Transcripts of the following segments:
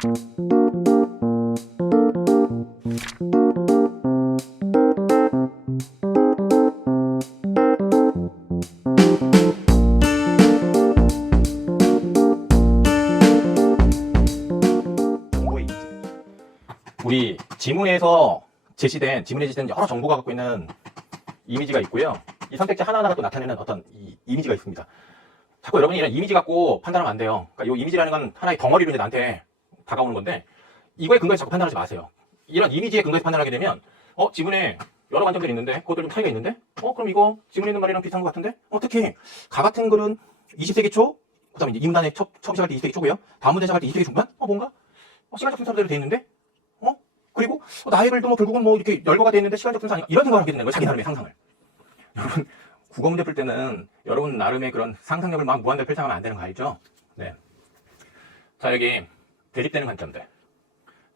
우리 지문에서 제시된 여러 정보가 갖고 있는 이미지가 있고요. 이 선택지 하나하나가 또 나타내는 어떤 이미지가 있습니다. 자꾸 여러분이 이런 이미지 갖고 판단하면 안 돼요. 그러니까 이 이미지라는 건 하나의 덩어리로 이제 나한테 다가오는 건데, 이거에 근거해서 자꾸 판단하지 마세요. 이런 이미지에 근거해서 판단하게 되면 지문에 여러 관점들이 있는데 그것들 좀 차이가 있는데 그럼 이거 지문에 있는 말이랑 비슷한 것 같은데 특히 가 같은 글은 20세기 초, 그 다음에 이 문단에 처음 시작할 때 20세기 초고요. 다음 문단 시작할 때 20세기 중반? 뭔가? 시간적 순서대로 돼 있는데 그리고 나의 글도 결국은 이렇게 열거가 돼 있는데 시간적 순서 아닌가? 이런 생각을 하게 되는 거예요. 자기 나름의 상상을. 여러분, 국어 문제 풀 때는 여러분 나름의 그런 상상력을 막 무한대로 펼쳐가면 안 되는 거 알죠? 네. 자, 여기 대립되는 관점들.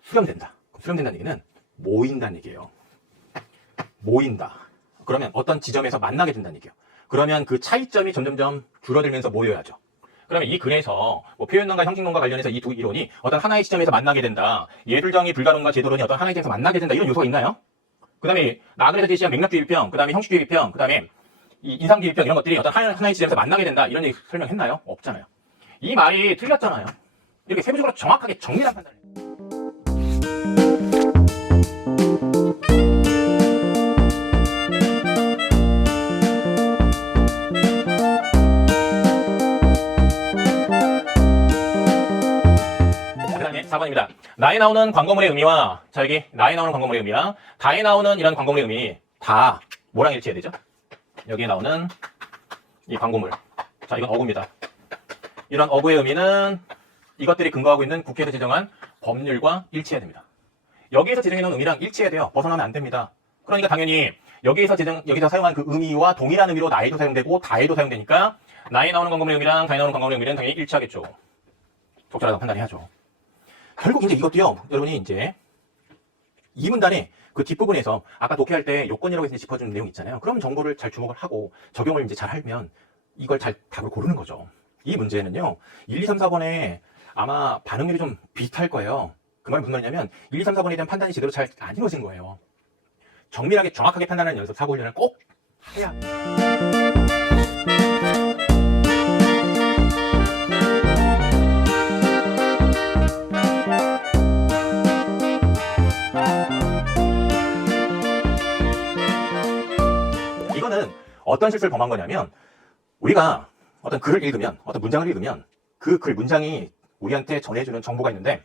수렴된다. 수렴된다는 얘기는 모인다는 얘기예요. 모인다. 그러면 어떤 지점에서 만나게 된다는 얘기예요. 그러면 그 차이점이 점점점 줄어들면서 모여야죠. 그러면 이 글에서 표현론과 형식론과 관련해서 이 두 이론이 어떤 하나의 시점에서 만나게 된다. 예술정의 불가론과 제도론이 어떤 하나의 시점에서 만나게 된다. 이런 요소가 있나요? 그 다음에 나그네에서 제시한 맥락주의 비평, 그 다음에 형식주의 비평, 그 다음에 인상주의 비평 이런 것들이 어떤 하나의 시점에서 만나게 된다. 이런 얘기 설명했나요? 없잖아요. 이 말이 틀렸잖아요. 이렇게 세부적으로 정확하게 정밀한 판단을 해요. 그 다음에 4번입니다. 나에 나오는 광고물의 의미와 여기 나에 나오는 광고물의 의미와 다에 나오는 이런 광고물의 의미 다 뭐랑 일치해야 되죠? 여기에 나오는 이 광고물. 자, 이건 어구입니다. 이런 어구의 의미는 이것들이 근거하고 있는 국회에서 제정한 법률과 일치해야 됩니다. 여기에서 제정해 놓은 의미랑 일치해야 돼요. 벗어나면 안 됩니다. 그러니까 당연히 여기서 사용한 그 의미와 동일한 의미로 나에도 사용되고 다에도 사용되니까 나에 나오는 광고물의 의미랑 다에 나오는 광고물의 의미는 당연히 일치하겠죠. 적절하다고 판단해야죠. 결국 이제 이것도요, 여러분이 이제 이 문단의 그 뒷부분에서 아까 독해할 때 요건이라고 해서 짚어준 내용 있잖아요. 그럼 정보를 잘 주목을 하고 적용을 이제 잘 하면 이걸 잘 답을 고르는 거죠. 이 문제는요, 1, 2, 3, 4번에 아마 반응률이 좀 비슷할 거예요. 그 말이 무슨 말이냐면 1, 2, 3, 4번에 대한 판단이 제대로 잘 안 이루어진 거예요. 정밀하게 정확하게 판단하는 연습, 사고 훈련을 꼭 해야 돼요. 이거는 어떤 실수를 범한 거냐면 우리가 어떤 글을 읽으면 어떤 문장을 읽으면 그 글 문장이 우리한테 전해주는 정보가 있는데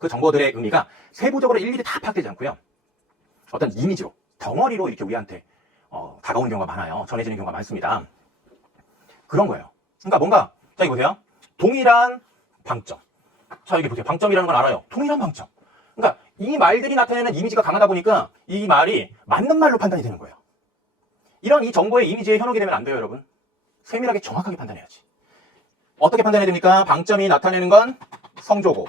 그 정보들의 의미가 세부적으로 일일이 다 파악되지 않고요. 어떤 이미지로 덩어리로 이렇게 우리한테 다가오는 경우가 많아요. 전해지는 경우가 많습니다. 그런 거예요. 그러니까 뭔가 자 여기 보세요. 동일한 방점. 자 여기 보세요. 방점이라는 걸 알아요. 동일한 방점. 그러니까 이 말들이 나타내는 이미지가 강하다 보니까 이 말이 맞는 말로 판단이 되는 거예요. 이런 이 정보의 이미지에 현혹이 되면 안 돼요, 여러분. 세밀하게 정확하게 판단해야지. 어떻게 판단해야 됩니까? 방점이 나타내는 건 성조고,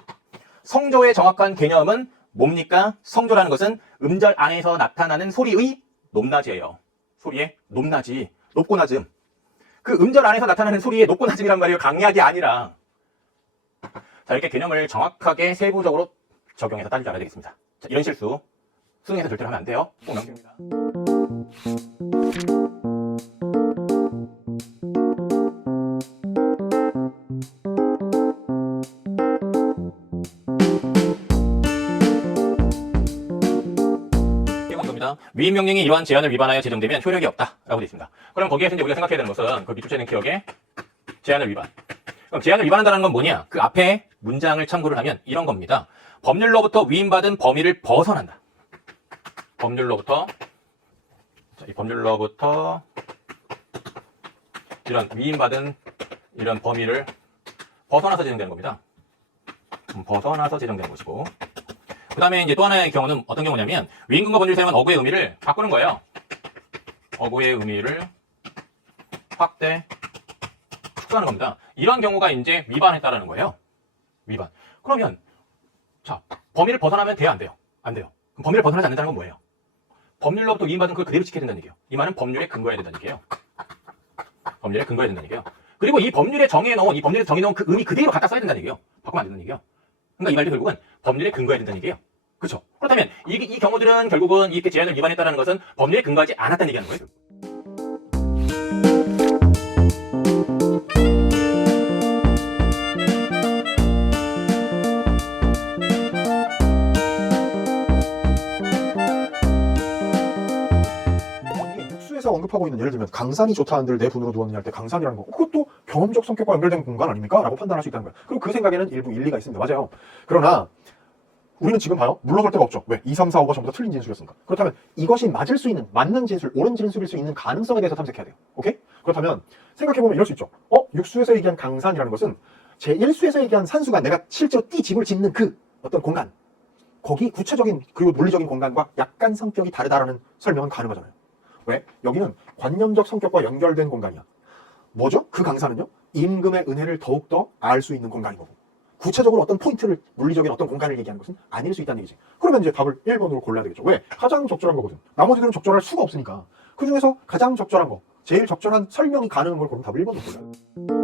성조의 정확한 개념은 뭡니까? 성조라는 것은 음절 안에서 나타나는 소리의 높낮이에요. 소리의 높낮이, 높고 낮음. 그 음절 안에서 나타나는 소리의 높고 낮음이란 말이에요. 강약이 아니라. 자, 이렇게 개념을 정확하게 세부적으로 적용해서 따질 줄 알아야 되겠습니다. 자, 이런 실수 수능에서 절대로 하면 안 돼요. 꼭 명심입니다. 위임 명령이 이러한 제한을 위반하여 제정되면 효력이 없다라고 되어 있습니다. 그럼 거기에서 이제 우리가 생각해야 되는 것은 그 밑줄 쳐있는 기억에 제한을 위반. 그럼 제한을 위반한다는 건 뭐냐? 그 앞에 문장을 참고를 하면 이런 겁니다. 법률로부터 위임받은 범위를 벗어난다. 법률로부터 이런 위임받은 이런 범위를 벗어나서 제정되는 겁니다. 벗어나서 제정되는 것이고. 그 다음에 이제 또 하나의 경우는 어떤 경우냐면 위임근거 법률 사용한 어구의 의미를 바꾸는 거예요. 어구의 의미를 확대, 축소하는 겁니다. 이런 경우가 이제 위반했다라는 거예요. 위반. 그러면 자 범위를 벗어나면 돼요, 안 돼요? 안 돼요. 그럼 범위를 벗어나지 않는다는 건 뭐예요? 법률로부터 위임받은 그걸 그대로 지켜야 된다는 얘기예요. 이 말은 법률에 근거해야 된다는 얘기예요. 법률에 근거해야 된다는 얘기예요. 그리고 이 법률에 정해놓은 그 의미 그대로 갖다 써야 된다는 얘기예요. 바꾸면 안 된다는 얘기예요. 그러니까 이 말도 결국은 법률에 근거해야 된다는 얘기예요. 그렇죠? 그렇다면 이 경우들은 결국은 이렇게 제한을 위반했다는 것은 법률에 근거하지 않았다는 얘기하는 거예요. 육수에서 언급하고 있는 예를 들면 강산이 좋다 한들 내 분으로 두었느냐 할 때 강산이라는 거 그것도 경험적 성격과 연결된 공간 아닙니까? 라고 판단할 수 있다는 거예요. 그리고 그 생각에는 일부 일리가 있습니다. 맞아요. 그러나 우리는 지금 봐요. 물러설 데가 없죠. 왜? 2, 3, 4, 5가 전부 다 틀린 진술이었으니까. 그렇다면 이것이 맞을 수 있는, 맞는 진술, 옳은 진술일 수 있는 가능성에 대해서 탐색해야 돼요. 오케이? 그렇다면 생각해보면 이럴 수 있죠. 육수에서 얘기한 강산이라는 것은 제1수에서 얘기한 산수가 내가 실제로 집을 짓는 그 어떤 공간, 거기 구체적인 그리고 물리적인 공간과 약간 성격이 다르다라는 설명은 가능하잖아요. 왜? 여기는 관념적 성격과 연결된 공간이야. 뭐죠? 그 강산은요? 임금의 은혜를 더욱더 알 수 있는 공간인 거고. 구체적으로 어떤 포인트를, 물리적인 어떤 공간을 얘기하는 것은 아닐 수 있다는 얘기지. 그러면 이제 답을 1번으로 골라야 되겠죠. 왜? 가장 적절한 거거든. 나머지들은 적절할 수가 없으니까. 그 중에서 가장 적절한 거, 제일 적절한 설명이 가능한 걸 고르면 답을 1번으로 골라요.